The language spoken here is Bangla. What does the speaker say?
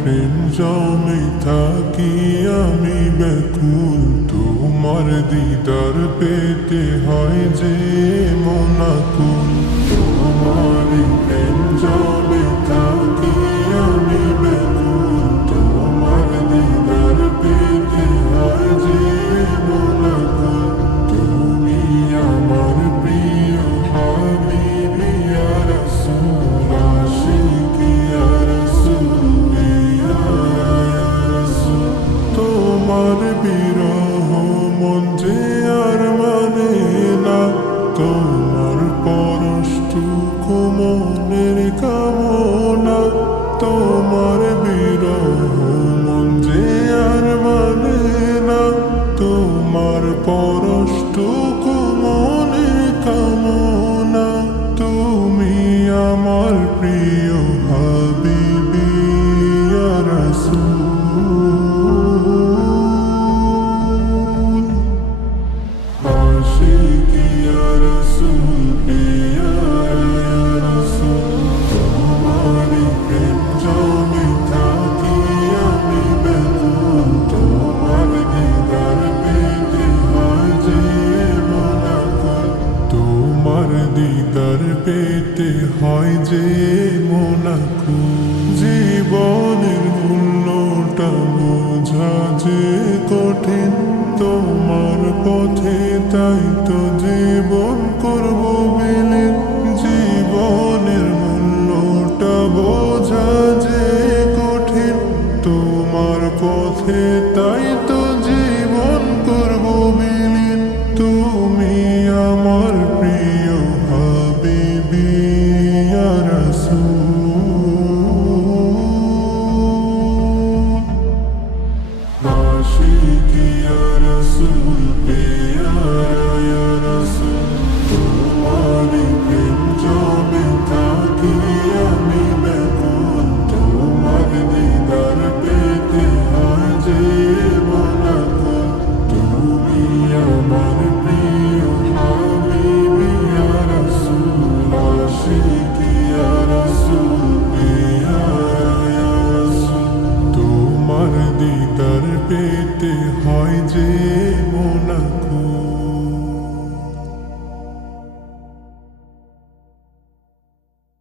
প্রেম জমে থাকি আমি ব্যাকুল, তোমার দিদার পেতে হয় যে মনাকুল। তোমার প্রেম জমে থাকি আমি ব্যাকুল, তোমার দিদার পেতে হয় যে মনাকুল। তুমি আমার প্রিয় হাবিবি ইয়া রাসূল, আশিকি ইয়া রাসূল, তোমার বিরহ মন যে আর মানে না, তোমার পরশটুকু মনের কামনা। তোমার বিরহ মন যে আর মানে না, তোমার পরশটুকু মনের কামনা। তুমি আমার প্রিয় হাবিবি ইয়া রাসূল, আশিকি ইয়া রাসূল, ইয়া রাসূল। তোমার প্রেম জমে থাকি আমি ব্যাকুল, তোমার দিদার পেতে হয় যে মনাকুল। তোমার দিদার পেতে হয় যে মনাকুল। জীবনের মূল্যটা বোঝা যে কঠিন, তোমার পথে তাই তো জীবন করব বিলীন। জীবনের মূল্যটা বোঝা যে কঠিন, তোমার পথে